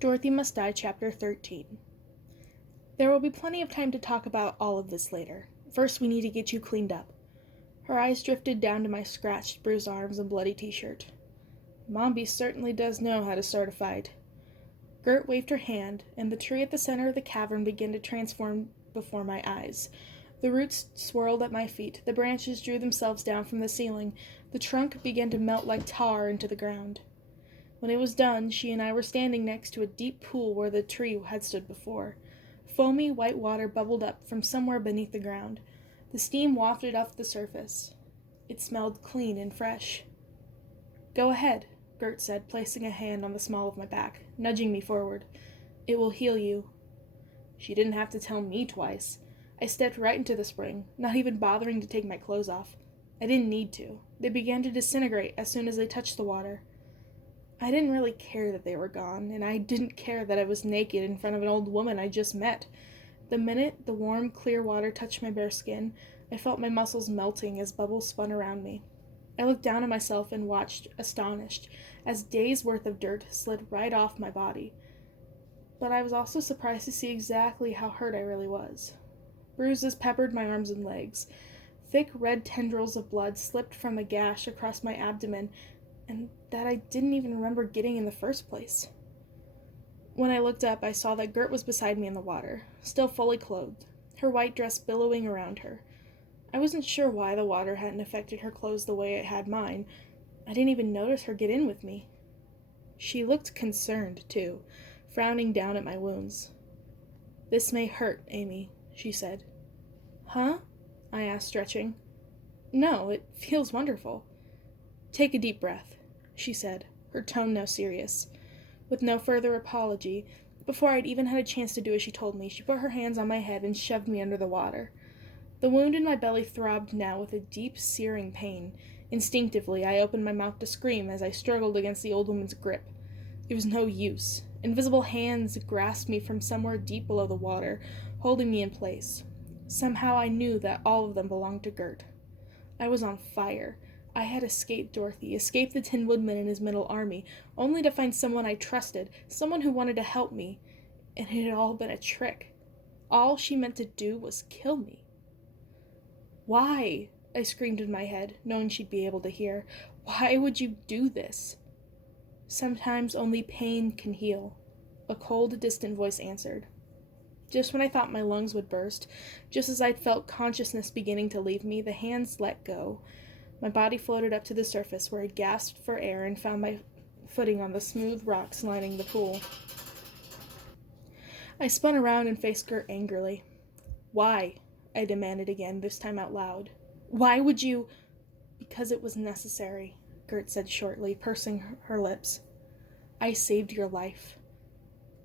Dorothy Must Die, Chapter 13. There will be plenty of time to talk about all of this later. First, we need to get you cleaned up. Her eyes drifted down to my scratched, bruised arms and bloody t-shirt. Mombi certainly does know how to start a fight. Gert waved her hand, and the tree at the center of the cavern began to transform before my eyes. The roots swirled at my feet, the branches drew themselves down from the ceiling, the trunk began to melt like tar into the ground. When it was done, she and I were standing next to a deep pool where the tree had stood before. Foamy white water bubbled up from somewhere beneath the ground. The steam wafted off the surface. It smelled clean and fresh. "Go ahead," Gert said, placing a hand on the small of my back, nudging me forward. "It will heal you." She didn't have to tell me twice. I stepped right into the spring, not even bothering to take my clothes off. I didn't need to. They began to disintegrate as soon as they touched the water. I didn't really care that they were gone, and I didn't care that I was naked in front of an old woman I just met. The minute the warm, clear water touched my bare skin, I felt my muscles melting as bubbles spun around me. I looked down at myself and watched, astonished, as days' worth of dirt slid right off my body. But I was also surprised to see exactly how hurt I really was. Bruises peppered my arms and legs. Thick red tendrils of blood slipped from the gash across my abdomen, and that I didn't even remember getting in the first place. When I looked up, I saw that Gert was beside me in the water, still fully clothed, her white dress billowing around her. I wasn't sure why the water hadn't affected her clothes the way it had mine. I didn't even notice her get in with me. She looked concerned, too, frowning down at my wounds. "This may hurt, Amy," she said. "Huh?" I asked, stretching. "No, it feels wonderful." "Take a deep breath," she said, her tone now serious. With no further apology, before I'd even had a chance to do as she told me, she put her hands on my head and shoved me under the water. The wound in my belly throbbed now with a deep, searing pain. Instinctively, I opened my mouth to scream as I struggled against the old woman's grip. It was no use. Invisible hands grasped me from somewhere deep below the water, holding me in place. Somehow I knew that all of them belonged to Gert. I was on fire. I had escaped Dorothy, escaped the Tin Woodman and his middle army, only to find someone I trusted, someone who wanted to help me. And it had all been a trick. All she meant to do was kill me. "Why?" I screamed in my head, knowing she'd be able to hear. "Why would you do this?" "Sometimes only pain can heal," a cold, distant voice answered. Just when I thought my lungs would burst, just as I'd felt consciousness beginning to leave me, the hands let go. My body floated up to the surface, where I gasped for air and found my footing on the smooth rocks lining the pool. I spun around and faced Gert angrily. "Why?" I demanded again, this time out loud. "Why would you—" "Because it was necessary," Gert said shortly, pursing her lips. "I saved your life."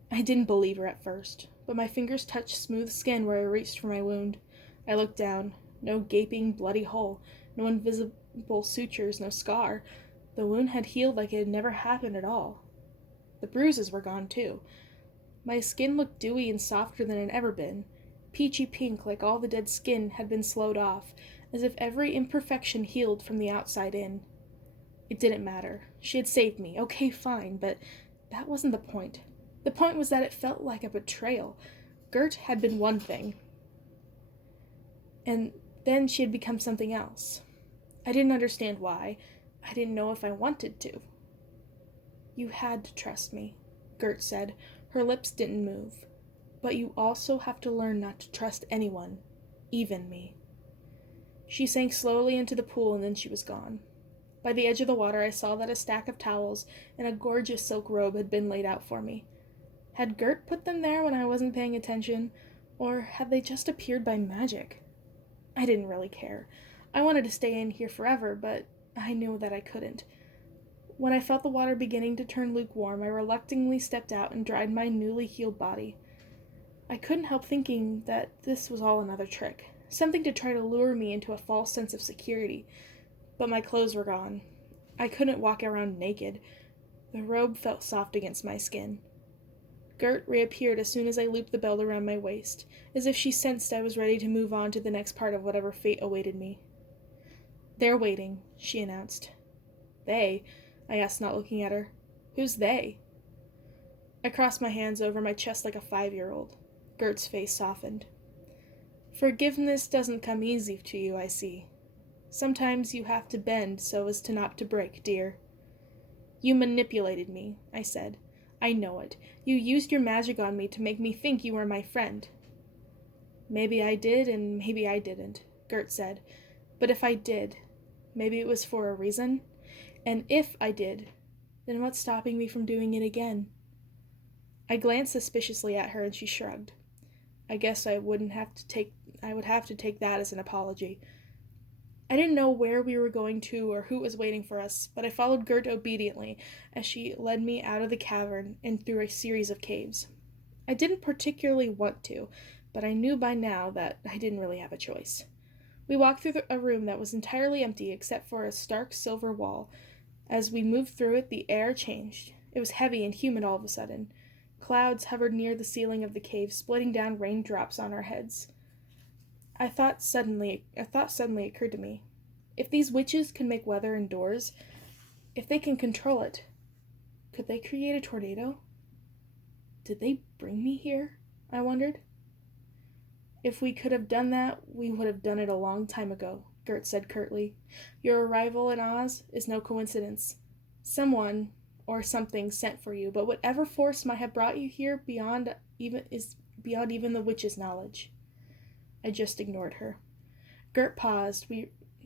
I didn't believe her at first, but my fingers touched smooth skin where I reached for my wound. I looked down. No gaping, bloody hole, no invisible sutures, no scar. The wound had healed like it had never happened at all. The bruises were gone, too. My skin looked dewy and softer than it had ever been. Peachy pink, like all the dead skin, had been slowed off, as if every imperfection healed from the outside in. It didn't matter. She had saved me. Okay, fine, but that wasn't the point. The point was that it felt like a betrayal. Gert had been one thing, and then she had become something else. I didn't understand why. I didn't know if I wanted to. "You had to trust me," Gert said. Her lips didn't move. "But you also have to learn not to trust anyone, even me." She sank slowly into the pool, and then she was gone. By the edge of the water, I saw that a stack of towels and a gorgeous silk robe had been laid out for me. Had Gert put them there when I wasn't paying attention, or had they just appeared by magic? I didn't really care. I wanted to stay in here forever, but I knew that I couldn't. When I felt the water beginning to turn lukewarm, I reluctantly stepped out and dried my newly healed body. I couldn't help thinking that this was all another trick, something to try to lure me into a false sense of security. But my clothes were gone. I couldn't walk around naked. The robe felt soft against my skin. Gert reappeared as soon as I looped the belt around my waist, as if she sensed I was ready to move on to the next part of whatever fate awaited me. "They're waiting," she announced. "They?" I asked, not looking at her. "Who's they?" I crossed my hands over my chest like a 5-year-old. Gert's face softened. Forgiveness doesn't come easy to you, I see. Sometimes you have to bend so as to not to break, dear. You manipulated me, I said. I know it. You used your magic on me to make me think you were my friend. Maybe I did and maybe I didn't, Gert said. But if I did, maybe it was for a reason. And if I did, then what's stopping me from doing it again? I glanced suspiciously at her and she shrugged. I guess I would have to take that as an apology. I didn't know where we were going to or who was waiting for us, but I followed Gert obediently as she led me out of the cavern and through a series of caves. I didn't particularly want to, but I knew by now that I didn't really have a choice. We walked through a room that was entirely empty except for a stark silver wall. As we moved through it, the air changed. It was heavy and humid all of a sudden. Clouds hovered near the ceiling of the cave, splitting down raindrops on our heads. A thought suddenly occurred to me. If these witches can make weather indoors, if they can control it, could they create a tornado? Did they bring me here? I wondered. If we could have done that, we would have done it a long time ago, Gert said curtly. Your arrival in Oz is no coincidence. Someone or something sent for you, but whatever force might have brought you here beyond even the witch's knowledge. I just ignored her. Gert paused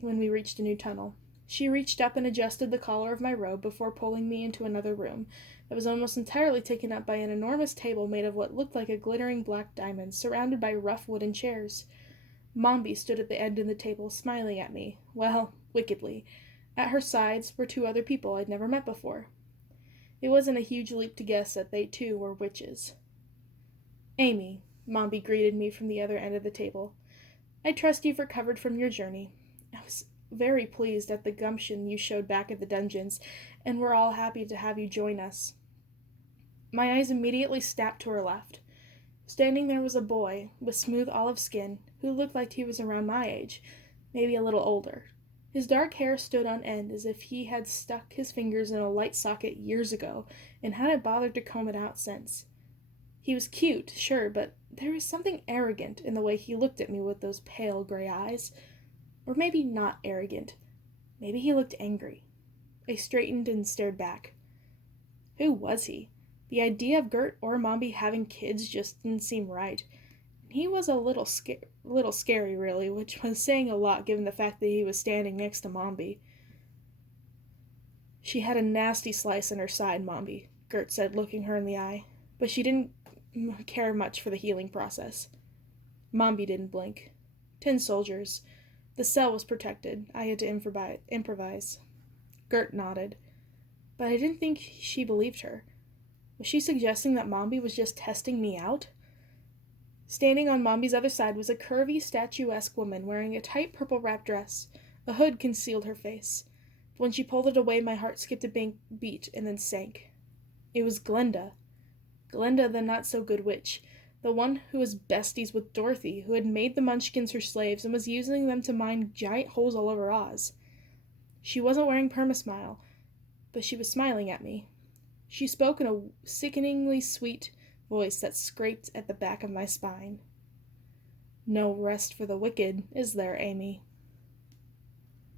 when we reached a new tunnel. She reached up and adjusted the collar of my robe before pulling me into another room that was almost entirely taken up by an enormous table made of what looked like a glittering black diamond, surrounded by rough wooden chairs. Mombi stood at the end of the table, smiling at me, well, wickedly. At her sides were 2 other people I'd never met before. It wasn't a huge leap to guess that they, too, were witches. Amy, Mombi greeted me from the other end of the table. I trust you've recovered from your journey. I was very pleased at the gumption you showed back at the dungeons, and we're all happy to have you join us. My eyes immediately snapped to her left. Standing there was a boy with smooth olive skin who looked like he was around my age, maybe a little older. His dark hair stood on end as if he had stuck his fingers in a light socket years ago and hadn't bothered to comb it out since. He was cute, sure, but there was something arrogant in the way he looked at me with those pale gray eyes. Or maybe not arrogant. Maybe he looked angry. I straightened and stared back. Who was he? The idea of Gert or Mombi having kids just didn't seem right. He was a little scary, really, which was saying a lot given the fact that he was standing next to Mombi. She had a nasty slice in her side, Mombi, Gert said, looking her in the eye, but she didn't care much for the healing process. Mombi didn't blink. 10 soldiers. The cell was protected. I had to improvise. Gert nodded, but I didn't think she believed her. Was she suggesting that Mombi was just testing me out? Standing on Mombi's other side was a curvy, statuesque woman wearing a tight purple wrap dress. A hood concealed her face. But when she pulled it away, my heart skipped a beat and then sank. It was Glenda. Glenda, the not-so-good witch. The one who was besties with Dorothy, who had made the Munchkins her slaves and was using them to mine giant holes all over Oz. She wasn't wearing permasmile, but she was smiling at me. She spoke in a sickeningly sweet voice that scraped at the back of my spine. No rest for the wicked, is there, Amy?